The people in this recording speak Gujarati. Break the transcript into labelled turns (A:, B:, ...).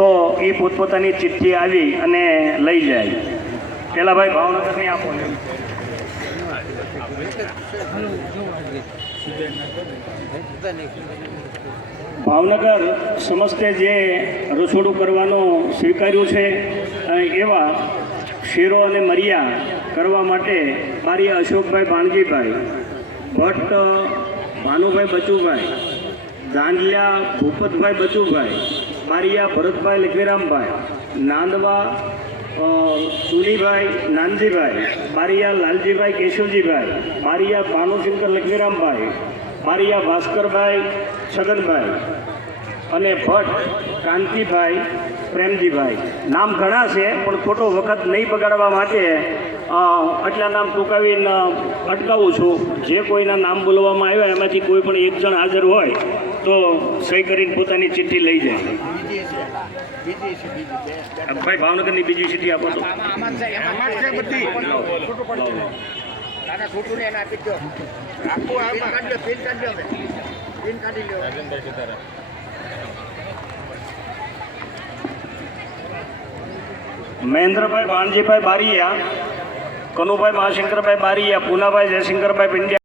A: તો એ પોતપોતાની ચિઠ્ઠી આવી અને લઈ જાય. પેલા ભાઈ ભાવનગરની આપો ભાવનગર સમસ્તે જે રસોડું કરવાનું સ્વીકાર્યું છે એવા શેરો અને મરિયા કરવા માટે મારી અશોકભાઈ ભાણજીભાઈ, ભટ્ટ, ભાનુભાઈ બચુભાઈ દાંડલિયા ભૂપતભાઈ બચુભાઈ, મારિયા ભરતભાઈ લખવીરામભાઈ નાંદવા સુનીભાઈ નાનજીભાઈ બારિયા લાલજીભાઈ કેશવજીભાઈ મારિયા ભાનુશંકર લખવીરામભાઈ મારિયા ભાસ્કરભાઈ છગનભાઈ અને ભટ્ટ કાંતિભાઈ પ્રેમજીભાઈ. નામ ઘણા છે, પણ ખોટો વખત નહીં બગાડવા માટે આટલા નામ ટૂંકાવીને અટકાવું છું. જે કોઈના નામ બોલવામાં આવ્યા એમાંથી કોઈ પણ એક જણ હાજર હોય તો સહી કરીને પોતાની ચિઠ્ઠી લઈ જાય. ભાઈ ભાવનગરની બીજી ચિઠ્ઠી આપો તો. મહેન્દ્રભાઈ ભાણજીભાઈ બારીયા કનુભાઈ મહાશંકરભાઈ બારીયા પૂનાભાઈ જયશંકરભાઈ પિંડિયા